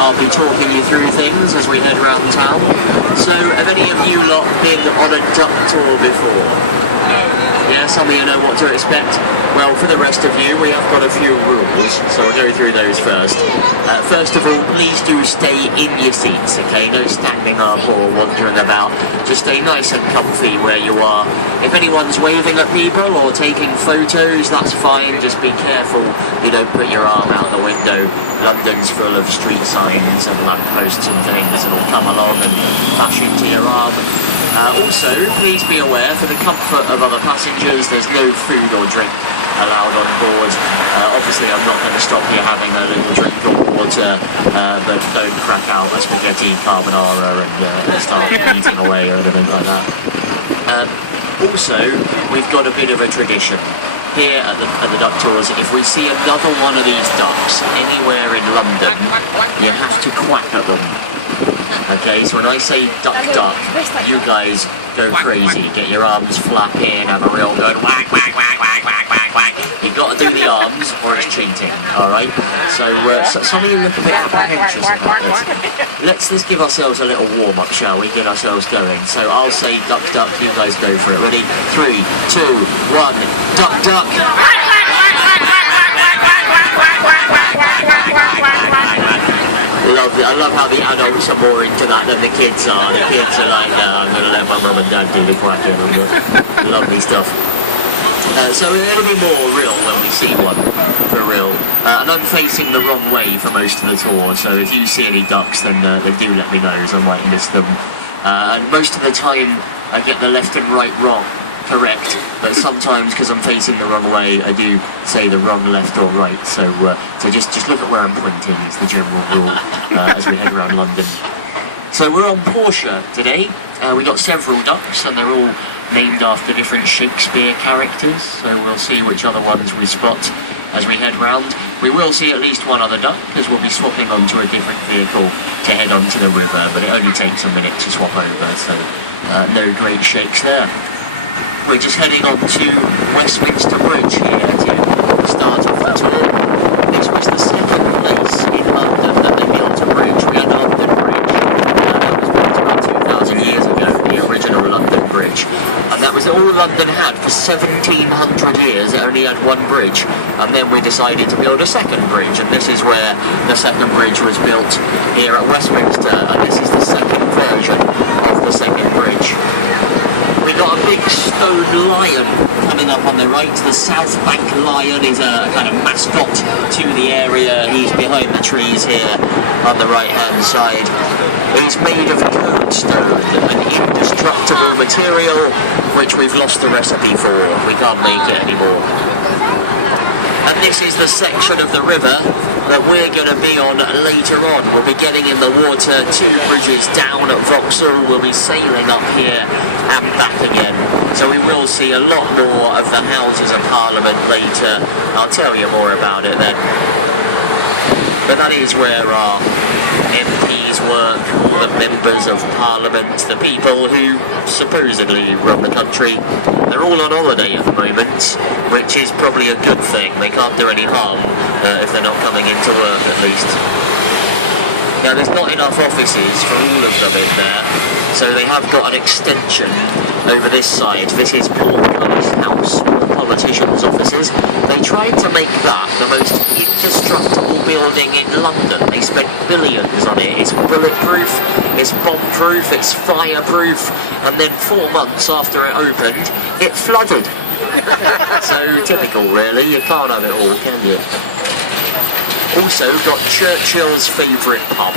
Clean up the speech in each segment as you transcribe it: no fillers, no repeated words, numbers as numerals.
I'll be talking you through things as we head around town. So, have any of you lot been on a duck tour before? Yeah, some of you know what to expect. Well, for the rest of you, we have got a few rules, so we'll go through those first. First of all, please do stay in your seats, okay? No standing up or wandering about. Just stay nice and comfy where you are. If anyone's waving at people or taking photos, that's fine. Just be careful you don't put your arm out the window. London's full of street signs and lampposts and things that'll come along and bash into your arm. Also, please be aware, for the comfort of other passengers, there's no food or drink allowed on board. Obviously, I'm not going to stop you having a little drink of water, but don't crack out a spaghetti carbonara and start eating away or anything like that. Also, we've got a bit of a tradition. Here at the duck tours, if we see another one of these ducks anywhere in London, you have to quack at them. Okay, so when I say duck duck, you guys go crazy. Get your arms flapping, have a real good whack, whack, whack, whack, whack, whack, whack. You've got to do the arms or it's cheating, alright? So, some of you look a bit apprehensive about this. Let's give ourselves a little warm-up, shall we? Get ourselves going. So I'll say duck duck, you guys go for it. Ready? 3, 2, 1, duck duck! I love how the adults are more into that than the kids are. The kids are like, I'm going to let my mum and dad do the quacking. Lovely stuff. So it'll be more real when we see one, for real. And I'm facing the wrong way for most of the tour, so if you see any ducks, then do let me know, as I might miss them. And most of the time, I get the left and right wrong. Correct, but sometimes because I'm facing the wrong way, I do say the wrong left or right. So just look at where I'm pointing is the general rule as we head around London. So we're on Portia today. We got several ducks, and they're all named after different Shakespeare characters. So we'll see which other ones we spot as we head round. We will see at least one other duck, because we'll be swapping onto a different vehicle to head onto the river. But it only takes a minute to swap over, so no great shakes there. We're just heading on to Westminster Bridge here to start off the tour. This was the second place in London that they built a bridge. We had London Bridge. That was built about 2,000 years ago, the original London Bridge. And that was all London had for 1,700 years. It only had one bridge. And then we decided to build a second bridge. And this is where the second bridge was built here at Westminster. And this is the second version of the second bridge. We got a big stone lion coming up on the right. The South Bank Lion is a kind of mascot to the area. He's behind the trees here on the right hand side. He's made of codestone, an indestructible material which we've lost the recipe for. We can't make it anymore. And this is the section of the river that we're going to be on later on. We'll be getting in the water, 2 bridges down at Vauxhall. We'll be sailing up here and back again. So we will see a lot more of the Houses of Parliament later. I'll tell you more about it then. But that is where our MPs work, the members of Parliament, the people who supposedly run the country. They're all on holiday at the moment, which is probably a good thing. They can't do any harm if they're not coming into work, at least. Now, there's not enough offices for all of them in there, so they have got an extension over this side. This is Portcullis House, politicians' offices. They tried to make that the most indestructible building in London. They spent billions on it. It's bulletproof, it's bomb-proof, it's fireproof, and then 4 months after it opened, it flooded. So typical, really. You can't have it all, can you? Also got Churchill's favourite pub,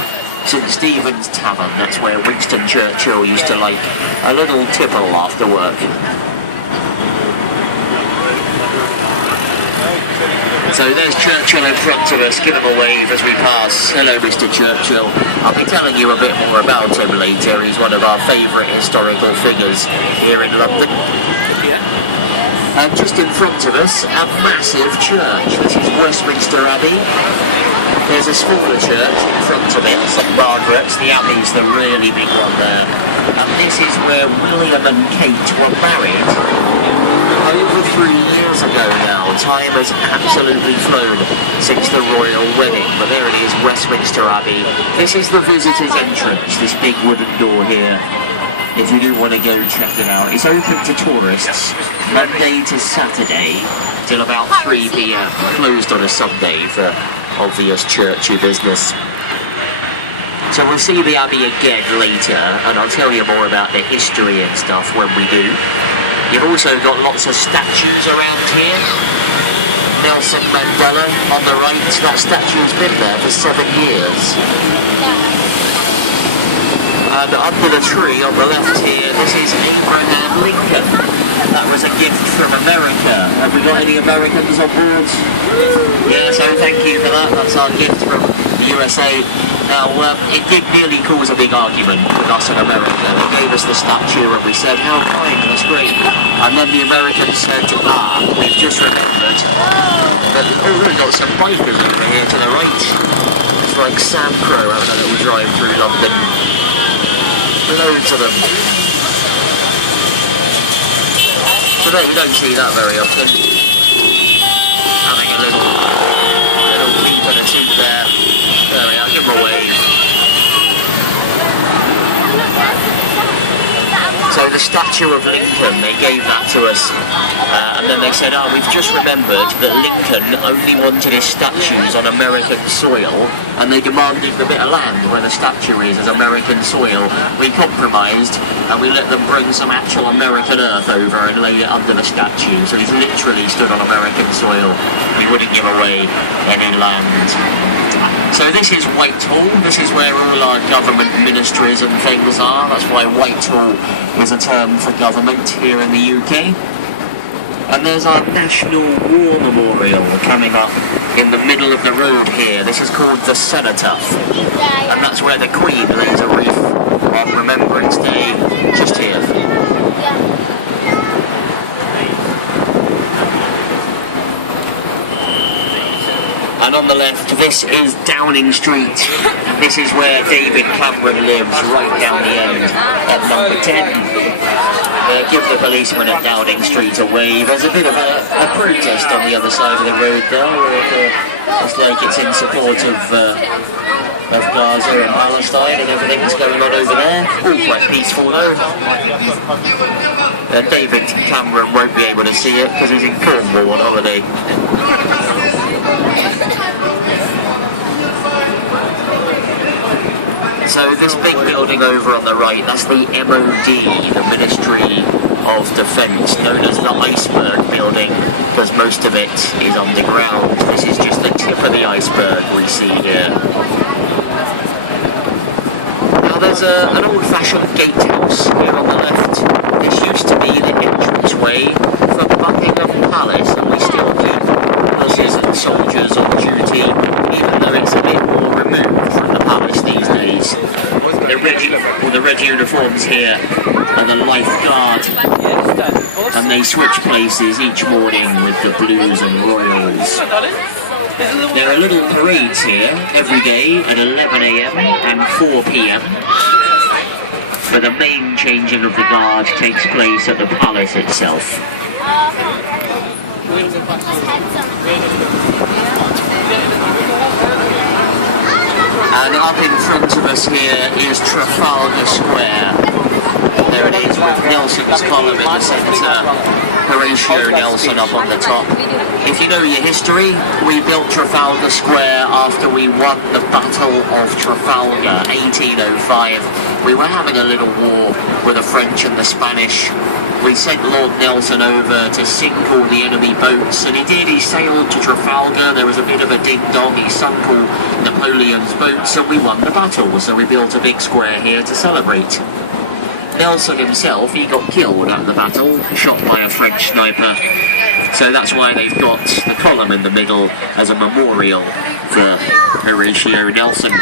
St Stephen's Tavern. That's where Winston Churchill used to like a little tipple after work. So there's Churchill in front of us. Give him a wave as we pass. Hello, Mr. Churchill. I'll be telling you a bit more about him later. He's one of our favourite historical figures here in London. And just in front of us, a massive church. This is Westminster Abbey. There's a smaller church in front of it, St Margaret's. The Abbey's the really big one there. And this is where William and Kate were married over 3 years ago now. Time has absolutely flown since the royal wedding. But there it is, Westminster Abbey. This is the visitors' entrance, this big wooden door here. If you do want to go check it out, it's open to tourists Monday to Saturday till about 3 p.m. Closed on a Sunday for obvious churchy business. So we'll see the Abbey again later, and I'll tell you more about the history and stuff when we do. You've also got lots of statues around here. Nelson Mandela on the right, that statue's been there for 7 years. And under the tree on the left here, this is Abraham Lincoln. That was a gift from America. Have we got any Americans on board? Yeah, so thank you for that. That's our gift from the USA. Now, it did nearly cause a big argument with us in America. They gave us the statue and we said, how kind, that's great. And then the Americans said, we've just remembered that we've got some bikers over here to the right. It's like Sam Crow having a little drive through London. Loads of them. Today you don't see that very often. Having a little peep and a toot there. There we are, give them a wave. So the statue of Lincoln, they gave that to us, and then they said, we've just remembered that Lincoln only wanted his statues on American soil, and they demanded the bit of land where the statue is as American soil. We compromised, and we let them bring some actual American earth over and lay it under the statue, so he's literally stood on American soil. We wouldn't give away any land. So this is Whitehall. This is where all our government ministries and things are. That's why Whitehall is a term for government here in the UK. And there's our National War Memorial coming up in the middle of the road here. This is called the Cenotaph. And that's where the Queen lays a wreath on Remembrance Day, just here. And on the left, this is Downing Street. This is where David Cameron lives, right down the end at number 10. Give the policeman at Downing Street a wave. There's a bit of a protest on the other side of the road there, where it's like it's in support of Gaza and Palestine and everything that's going on over there. All quite peaceful though. David Cameron won't be able to see it because he's in Cornwall on holiday. So this big building over on the right, that's the MOD, the Ministry of Defence, known as the Iceberg Building, because most of it is underground. This is just the tip of the iceberg we see here. Now there's an old-fashioned gatehouse here on the left. This used to be the entranceway for Buckingham Palace, and we still keep horses and soldiers on duty, even though it's a bit more removed from the palace these days. The red uniforms here are the lifeguard, and they switch places each morning with the Blues and Royals. There are little parades here every day at 11 a.m. and 4 p.m. but the main changing of the guard takes place at the palace itself. And up in front of us here is Trafalgar Square. There it is with Nelson's column in the centre, Horatio Nelson up on the top. If you know your history, we built Trafalgar Square after we won the Battle of Trafalgar, 1805. We were having a little war with the French and the Spanish. We sent Lord Nelson over to sink all the enemy boats, and he did. He sailed to Trafalgar. There was a bit of a ding-dong. He sunk all Napoleon's boats, and we won the battle. So we built a big square here to celebrate. Nelson himself, he got killed at the battle, shot by a French sniper. So that's why they've got the column in the middle as a memorial for Horatio Nelson.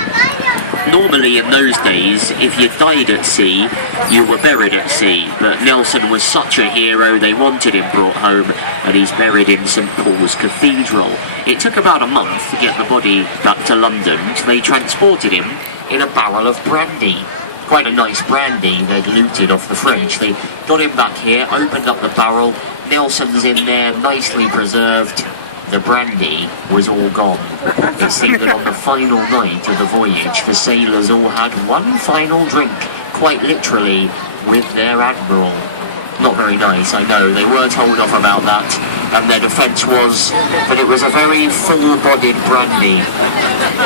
Normally in those days, if you died at sea, you were buried at sea, but Nelson was such a hero they wanted him brought home, and he's buried in St Paul's Cathedral. It took about a month to get the body back to London, so they transported him in a barrel of brandy. Quite a nice brandy they'd looted off the French. They got him back here, opened up the barrel, Nelson's in there, nicely preserved. The brandy was all gone. It seemed that on the final night of the voyage, the sailors all had one final drink, quite literally, with their admiral. Not very nice, I know. They were told off about that, and their defence was that it was a very full-bodied brandy.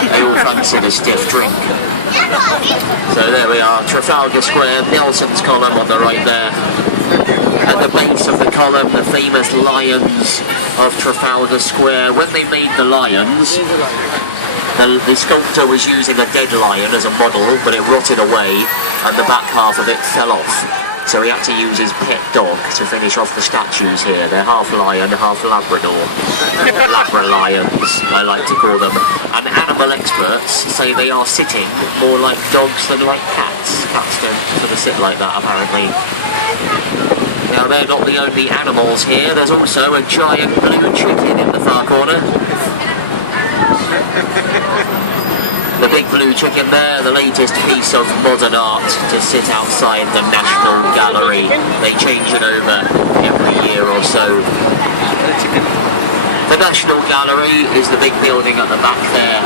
They all fancied a stiff drink. So there we are, Trafalgar Square, Nelson's column on the right there. At the base of the column, the famous lions of Trafalgar Square. When they made the lions, the sculptor was using a dead lion as a model, but it rotted away and the back half of it fell off. So he had to use his pet dog to finish off the statues here. They're half lion, half Labrador. Labra lions, I like to call them. And animal experts say they are sitting more like dogs than like cats. Cats don't sort of sit like that, apparently. Now, they're not the only animals here. There's also a giant blue chicken in the far corner. The big blue chicken there, the latest piece of modern art to sit outside the National Gallery. They change it over every year or so. The National Gallery is the big building at the back there,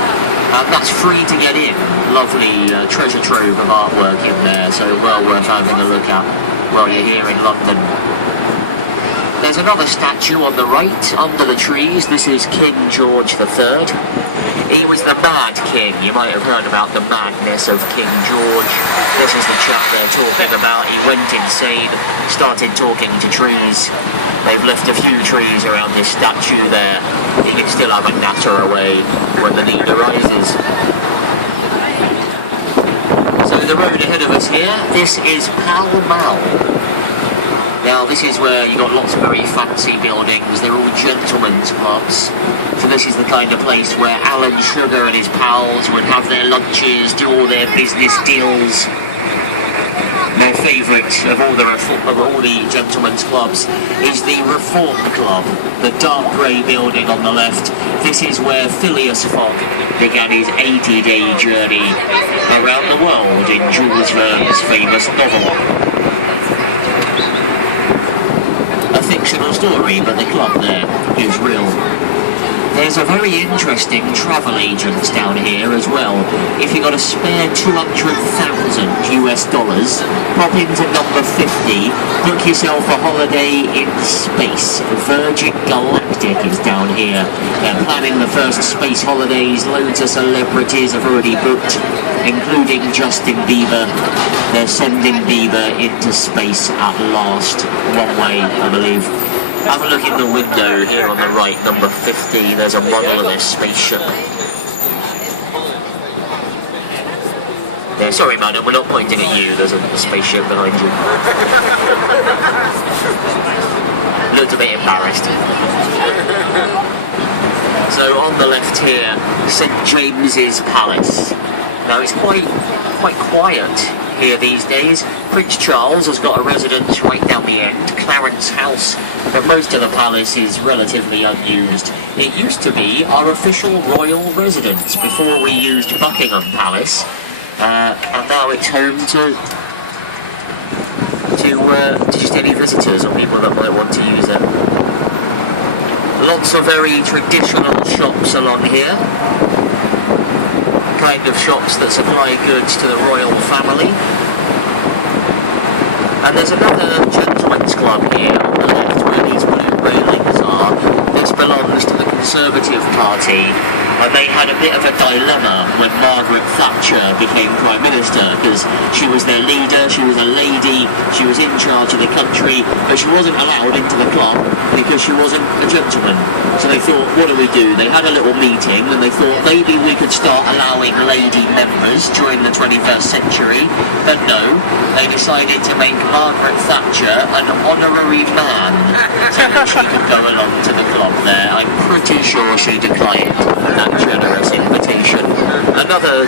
and that's free to get in. Lovely treasure trove of artwork in there, so well worth having a look at while you're here in London. There's another statue on the right, under the trees. This is King George III. He was the Mad King. You might have heard about the madness of King George. This is the chap they're talking about. He went insane, started talking to trees. They've left a few trees around this statue there. He can still have a natter away when the need arises. So the road ahead of us here, this is Pall Mall. Now this is where you got lots of very fancy buildings. They're all gentlemen's clubs. So this is the kind of place where Alan Sugar and his pals would have their lunches, do all their business deals. My favourite of all the gentlemen's clubs is the Reform Club, the dark grey building on the left. This is where Phileas Fogg began his 80-day journey around the world in Jules Verne's famous novel. A fictional story, but the club there is real. There's a very interesting travel agents down here as well. If you got a spare 200,000 US dollars, pop into number 50, book yourself a holiday in space. Virgin Galactic is down here. They're planning the first space holidays. Loads of celebrities have already booked, including Justin Bieber. They're sending Bieber into space at last. One way, I believe. Have a look in the window here on the right, number 50. There's a model of their spaceship. Yeah, sorry madam, we're not pointing at you. There's a spaceship behind you. Looked a bit embarrassed. So on the left here, St James's Palace. Now it's quite quiet here these days. Prince Charles has got a residence right down the end, Clarence House, but most of the palace is relatively unused. It used to be our official royal residence before we used Buckingham Palace, and now it's home to just any visitors or people that might want to use it. Lots of very traditional shops along here. Kind of shops that supply goods to the royal family. And there's another gentlemen's club here on the left where these blue railings are. This belongs to the Conservative Party, and they had a bit of a dilemma when Margaret Thatcher became Prime Minister, because she was their leader, she was a lady, she was in charge of the country, but she wasn't allowed into the club because she wasn't a gentleman. So they thought, what do we do? They had a little meeting and they thought maybe we could start allowing lady members during the 21st century, but no, they decided to make Margaret Thatcher an honorary man so that she could go along to the club there. I'm pretty sure she declined that generous invitation. Another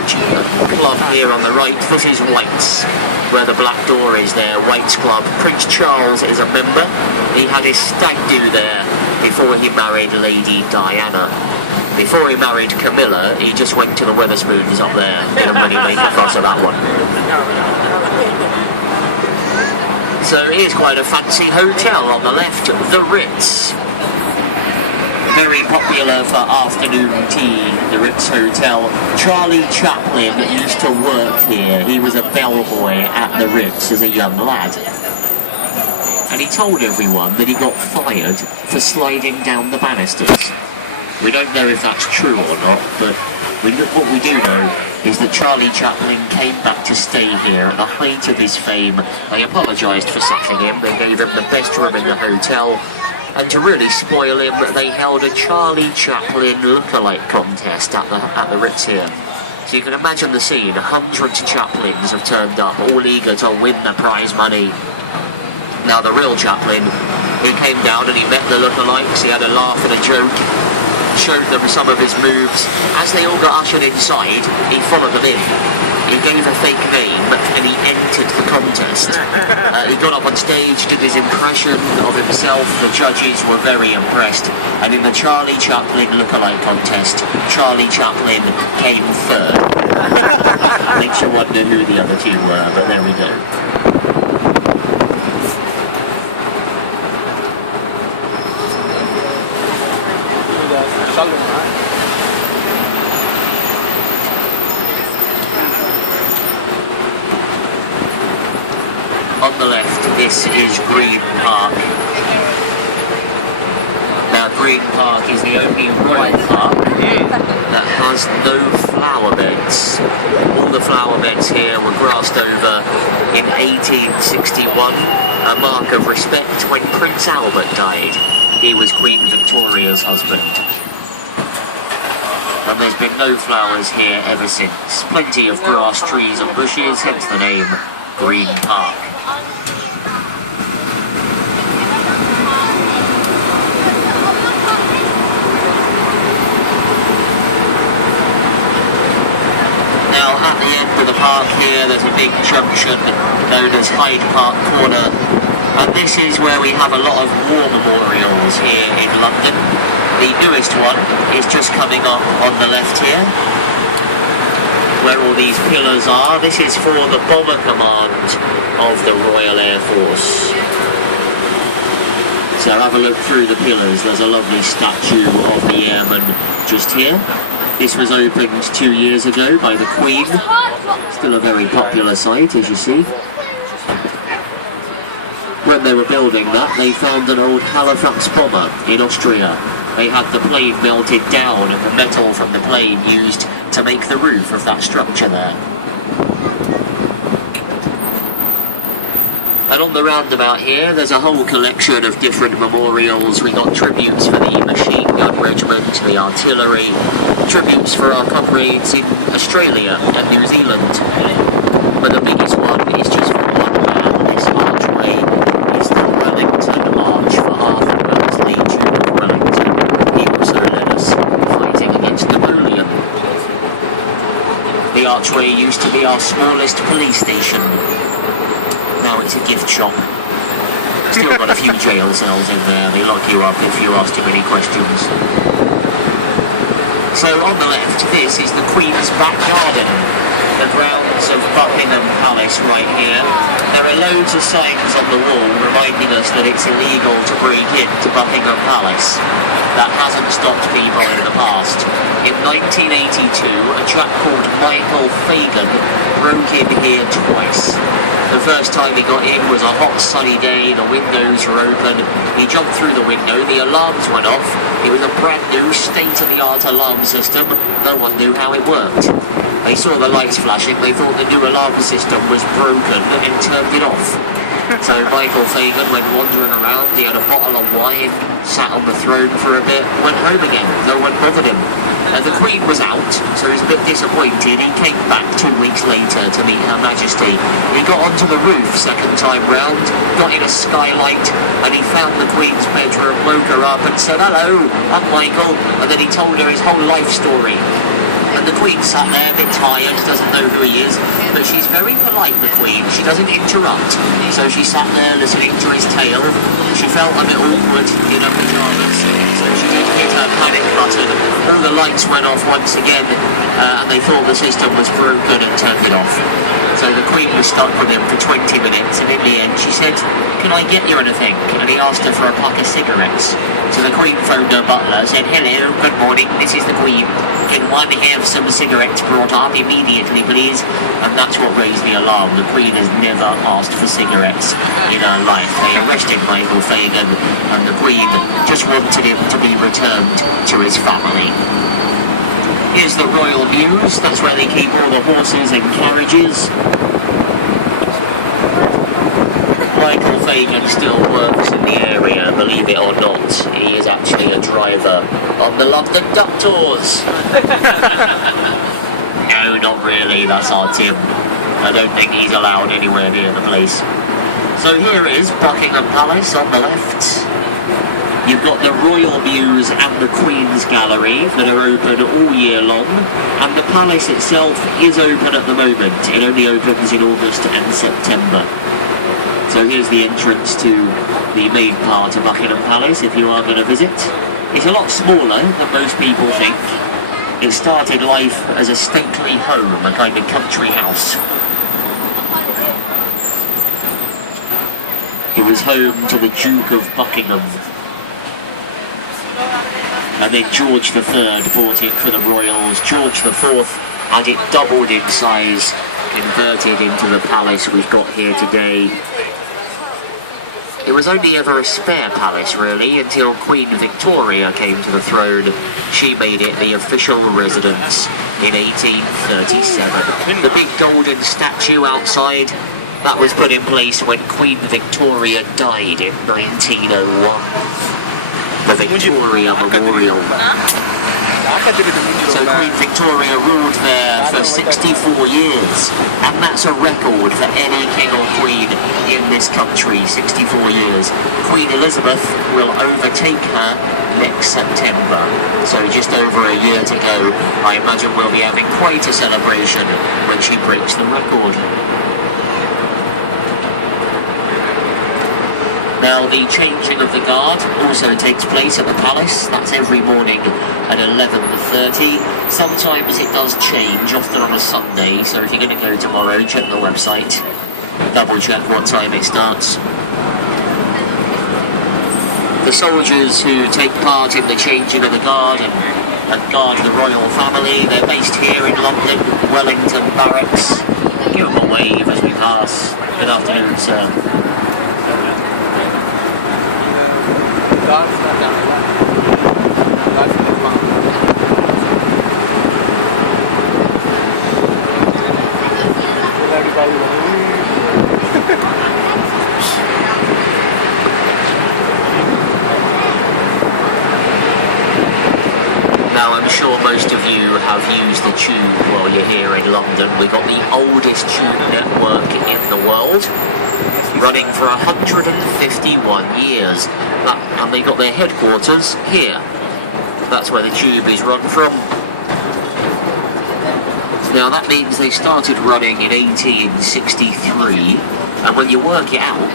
club here on the right, this is White's, where the black door is there, White's Club. Prince Charles is a member. He had his stag do there before he married Lady Diana. Before he married Camilla, he just went to the Wetherspoons up there. Didn't really make a fuss of that one. So here's quite a fancy hotel on the left, the Ritz. Very popular for afternoon tea, the Ritz Hotel. Charlie Chaplin used to work here. He was a bellboy at the Ritz as a young lad. And he told everyone that he got fired for sliding down the banisters. We don't know if that's true or not, but what we do know is that Charlie Chaplin came back to stay here at the height of his fame. They apologised for sacking him. They gave him the best room in the hotel. And to really spoil him, they held a Charlie Chaplin look-alike contest at the Ritz here. So you can imagine the scene. Hundreds of Chaplins have turned up, all eager to win the prize money. Now the real Chaplin, he came down and he met the look-alikes. He had a laugh and a joke, showed them some of his moves. As they all got ushered inside, he followed them in. He gave a fake name and he entered the contest. He got up on stage, did his impression of himself. The judges were very impressed. And in the Charlie Chaplin look-alike contest, Charlie Chaplin came third. Makes you wonder who the other two were, but there we go. On the left, this is Green Park. Now, Green Park is the only royal park that has no flower beds. All the flower beds here were grassed over in 1861, a mark of respect when Prince Albert died. He was Queen Victoria's husband. And there's been no flowers here ever since. Plenty of grass, trees and bushes, hence the name Green Park. Now at the end of the park here there's a big junction known as Hyde Park Corner, and this is where we have a lot of war memorials here in London. The newest one is just coming up on the left here, where all these pillars are. This is for the Bomber Command of the Royal Air Force. So have a look through the pillars. There's a lovely statue of the airman just here. This was opened 2 years ago by the Queen. Still a very popular site, as you see. When they were building that, they found an old Halifax bomber in Austria. They had the plane melted down and the metal from the plane used to make the roof of that structure there. And on the roundabout here, there's a whole collection of different memorials. We got tributes for the machine gun regiment, the artillery, tributes for our comrades in Australia and New Zealand. But the biggest one is just for one man. This archway is the Wellington Arch for Arthur's Legion of Wellington. He also led us fighting against Napoleon. The archway used to be our smallest police station. Now it's a gift shop. Still got a few jail cells in there. They lock you up if you ask too many questions. So on the left, this is the Queen's back garden. The grounds of Buckingham Palace right here. There are loads of signs on the wall reminding us that it's illegal to break into Buckingham Palace. That hasn't stopped people in the past. In 1982, a chap called Michael Fagan broke in here twice. The first time he got in was a hot sunny day, the windows were open. He jumped through the window, the alarms went off. It was a brand new state-of-the-art alarm system. No one knew how it worked. They saw the lights flashing, they thought the new alarm system was broken and turned it off. So Michael Fagan went wandering around, he had a bottle of wine, sat on the throne for a bit, went home again. No one bothered him. The Queen was out, so he was a bit disappointed. He came back 2 weeks later to meet Her Majesty. He got onto the roof second time round, got in a skylight, and he found the Queen's bedroom, woke her up and said, "Hello, I'm Michael," and then he told her his whole life story. And the Queen sat there a bit tired, doesn't know who he is, but she's very polite, the Queen. She doesn't interrupt. So she sat there listening to his tale. She felt a bit awkward in her pyjamas, so she didn't hit her panic button. All the lights went off once again, and they thought the system was broken and turned it off. So the Queen was stuck with him for 20 minutes, and in the end she said, "Can I get you anything?" And he asked her for a pack of cigarettes. So the Queen phoned her butler, said, "Hello, good morning, this is the Queen. Can one have some cigarettes brought up immediately, please?" And that's what raised the alarm. The Queen has never asked for cigarettes in her life. They arrested Michael Fagan, and the Queen just wanted him to be returned to his family. Here's the Royal Mews. That's where they keep all the horses and carriages. Michael Fagan still works in the area, believe it or not. He is actually a driver on the London Duck Tours. No, not really, that's our Tim. I don't think he's allowed anywhere near the place. So here is Buckingham Palace on the left. You've got the Royal Mews and the Queen's Gallery that are open all year long, and the palace itself is open at the moment. It only opens in August and September. So here's the entrance to the main part of Buckingham Palace if you are going to visit. It's a lot smaller than most people think. It started life as a stately home, a kind of country house. It was home to the Duke of Buckingham. And then George III bought it for the royals. George IV had it doubled in size, converted into the palace we've got here today. It was only ever a spare palace, really, until Queen Victoria came to the throne. She made it the official residence in 1837. The big golden statue outside, that was put in place when Queen Victoria died in 1901. The Victoria Memorial. So Queen Victoria ruled there for 64 years, and that's a record for any king or queen in this country, 64 years. Queen Elizabeth will overtake her next September, so just over a year to go. I imagine we'll be having quite a celebration when she breaks the record. Now, the changing of the guard also takes place at the palace. That's every morning at 11:30. Sometimes it does change, often on a Sunday, so if you're going to go tomorrow, check the website. Double check what time it starts. The soldiers who take part in the changing of the guard and guard the royal family, they're based here in London, Wellington Barracks. Give them a wave as we pass. Good afternoon, sir. Now, I'm sure most of you have used the tube while you're here in London. We've got the oldest tube network in the world, running for 151 years. And they got their headquarters here. That's where the tube is run from. Now that means they started running in 1863, and when you work it out,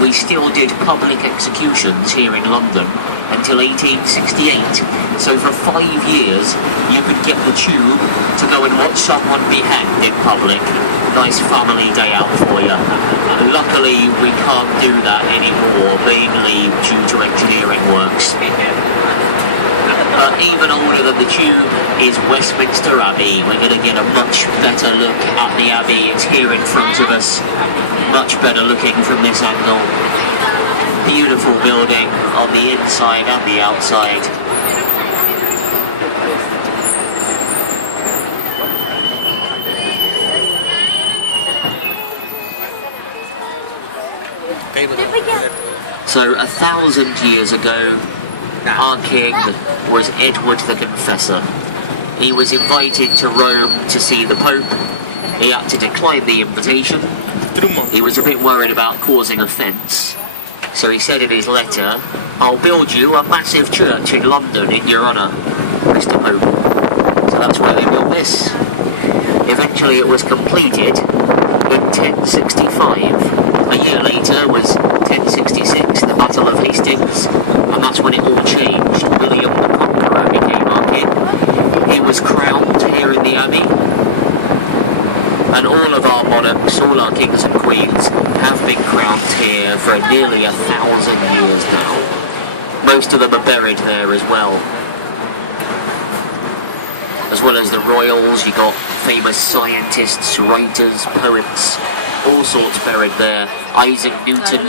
we still did public executions here in London until 1868. So for 5 years, you could get the tube to go and watch someone be hanged in public. Nice family day out for you. Luckily, we can't do that anymore, mainly due to engineering works. But even older than the tube is Westminster Abbey. We're going to get a much better look at the Abbey. It's here in front of us. Much better looking from this angle. Beautiful building on the inside and the outside. So 1,000 years ago, our king was Edward the Confessor. He was invited to Rome to see the Pope. He had to decline the invitation. He was a bit worried about causing offence. So he said in his letter, "I'll build you a massive church in London in your honour, Mr. Pope." So that's where they built this. Eventually it was completed in 1065. A year later was 1066, the Battle of Hastings, and that's when it all changed. William the Conqueror became our king. He was crowned here in the Abbey, and all all of our monarchs, all our kings and queens, have been crowned here for nearly 1,000 years now. Most of them are buried there as well. As well as the royals, you got famous scientists, writers, poets, all sorts buried there. Isaac Newton,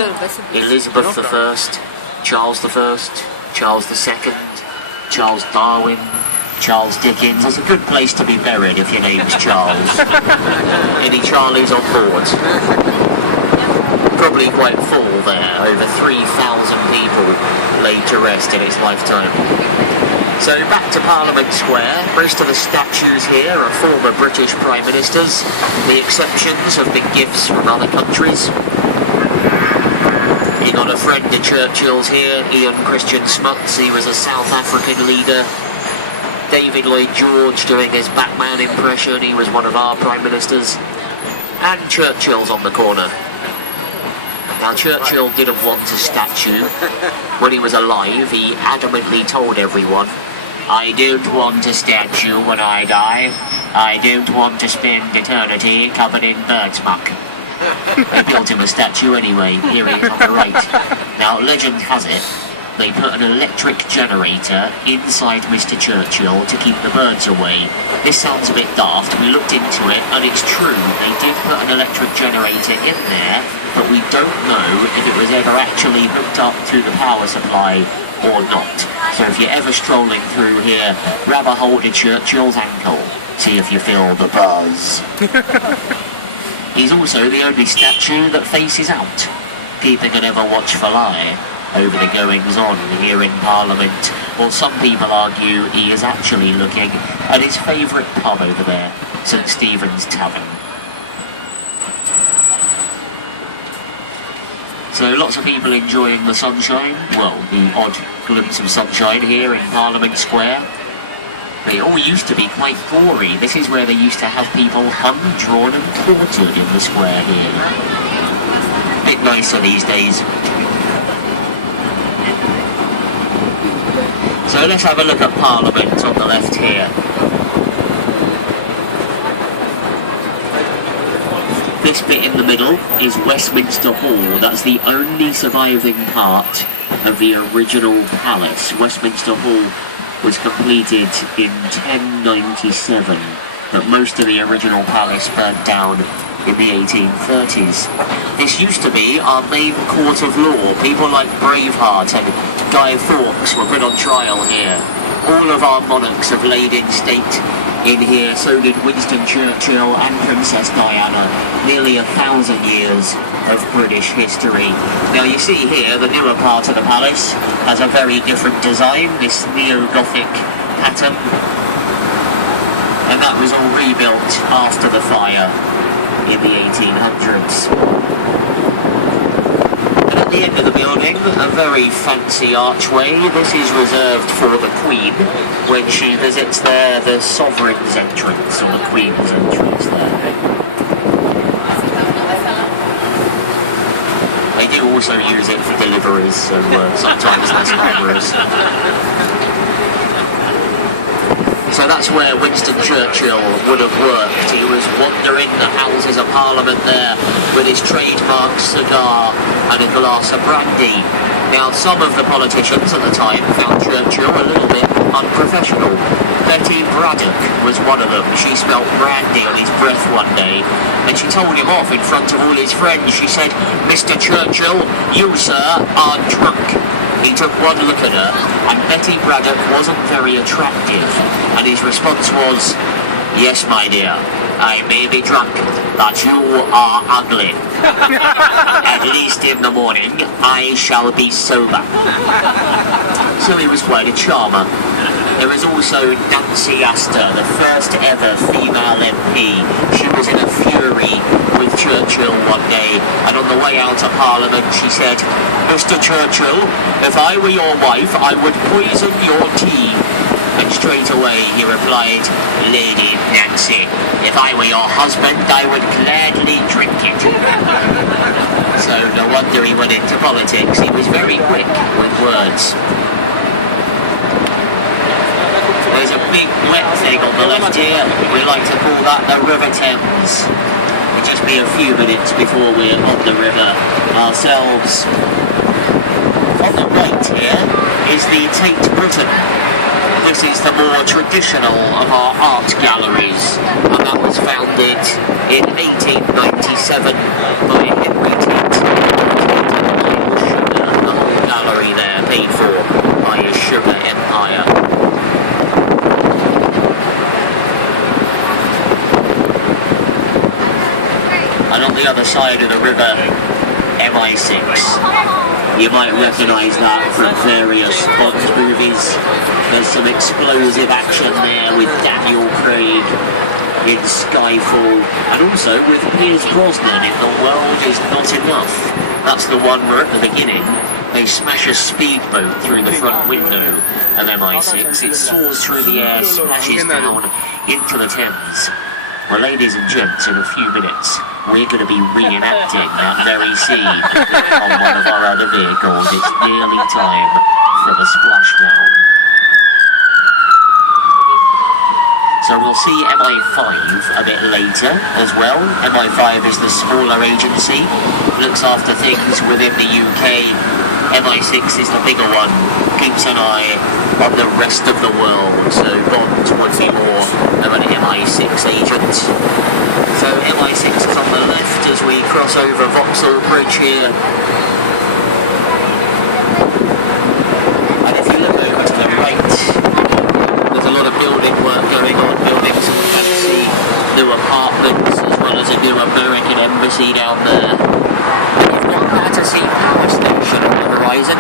Elizabeth I, Charles I, Charles II, Charles Darwin, Charles Dickens. It's a good place to be buried if your name's Charles. Any Charlies on board? Probably quite full there. Over 3,000 people laid to rest in its lifetime. So back to Parliament Square. Most of the statues here are former British Prime Ministers. The exceptions have been gifts from other countries. You got a friend of Churchill's here, Ian Christian Smuts. He was a South African leader. David Lloyd George doing his Batman impression. He was one of our Prime Ministers. And Churchill's on the corner. Now Churchill didn't want a statue. When he was alive, he adamantly told everyone, "I don't want a statue when I die. I don't want to spend eternity covered in bird's muck." They built him a statue anyway. Here he is on the right. Now legend has it, they put an electric generator inside Mr. Churchill to keep the birds away. This sounds a bit daft. We looked into it and it's true. They did put an electric generator in there, but we don't know if it was ever actually hooked up to the power supply or not. So if you're ever strolling through here, grab a hold of Churchill's ankle. See if you feel the buzz. He's also the only statue that faces out, keeping an ever-watchful eye over the goings-on here in Parliament. Or some people argue he is actually looking at his favourite pub over there, St Stephen's Tavern. So lots of people enjoying the sunshine, well, the odd glimpse of sunshine here in Parliament Square. But it all used to be quite gory. This is where they used to have people hung, drawn and quartered in the square here. A bit nicer these days. So let's have a look at Parliament on the left here. This bit in the middle is Westminster Hall. That's the only surviving part of the original palace. Westminster Hall was completed in 1097, but most of the original palace burnt down in the 1830s. This used to be our main court of law. People like Braveheart and Guy Fawkes were put on trial here. All of our monarchs have laid in state in here, so did Winston Churchill and Princess Diana. Nearly 1,000 years of British history. Now you see here, the newer part of the palace has a very different design, this neo-Gothic pattern. And that was all rebuilt after the fire in the 1800s. And at the end of the building, a very fancy archway. This is reserved for the Queen when she visits there, the Sovereign's entrance, or the Queen's entrance there. They do also use it for deliveries, so sometimes that's glamorous. So that's where Winston Churchill would have worked. He was wandering the Houses of Parliament there with his trademark cigar and a glass of brandy. Now, some of the politicians at the time found Churchill a little bit unprofessional. Betty Braddock was one of them. She smelt brandy on his breath one day, and she told him off in front of all his friends. She said, "Mr. Churchill, you, sir, are drunk." He took one look at her, and Betty Braddock wasn't very attractive, and his response was, "Yes, my dear, I may be drunk, but you are ugly. At least in the morning, I shall be sober." So he was quite a charmer. There was also Nancy Astor, the first ever female MP. She was in a fury with Churchill one day, and on the way out of Parliament she said, "Mr. Churchill, if I were your wife, I would poison your tea." And straight away he replied, "Lady Nancy, if I were your husband, I would gladly drink it." So no wonder he went into politics. He was very quick with words. There's a big wet thing on the left here. We like to call that the River Thames. be a few minutes before we're on the river ourselves. On the right here is the Tate Britain. This is the more traditional of our art galleries, and that was founded in 1897 by Henry Tate. The whole gallery there paid for by his sugar empire. And on the other side of the river, MI6. You might recognise that from various Bond movies. There's some explosive action there with Daniel Craig in Skyfall, and also with Pierce Brosnan in The World Is Not Enough. That's the one where at the beginning they smash a speedboat through the front window of MI6. It soars through the air, smashes down into the Thames. Well, ladies and gents, in a few minutes, we're going to be reenacting that very scene on one of our other vehicles. It's nearly time for the splashdown. So we'll see MI5 a bit later as well. MI5 is the smaller agency, looks after things within the UK. MI6 is the bigger one, keeps an eye on the rest of the world, so Bond would be more of an MI6 agent. So MI6 is on the left as we cross over Vauxhall Bridge here. And if you look over to the right, there's a lot of building work going on, building some fancy new apartments as well as a new American embassy down there. We've got Battersea Power Station on the horizon.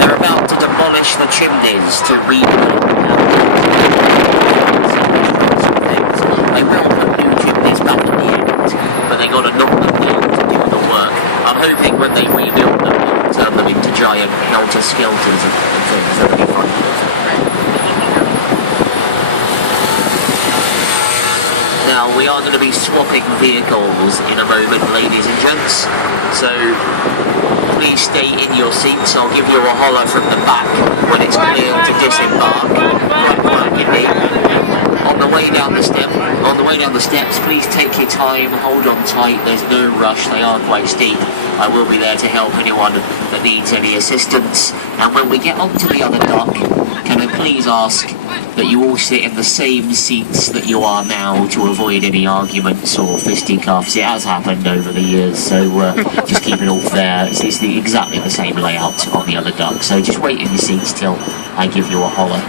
They're about to demolish the chimneys to rebuild them. They will put new chimneys back in the end, but they got to knock them down to do the work. I'm hoping when they rebuild them, they'll turn them into giant helter-skelters and things. That'll be fun. Now, we are going to be swapping vehicles in a moment, ladies and gents, so please stay in your seats. I'll give you a holler from the back when it's clear to disembark. On the way down the steps, please take your time, hold on tight, there's no rush, they are quite steep. I will be there to help anyone that needs any assistance. And when we get onto the other dock, can I please ask that you all sit in the same seats that you are now to avoid any arguments or fisticuffs. It has happened over the years, so just keep it all fair. It's exactly the same layout on the other dock, so just wait in your seats till I give you a holler.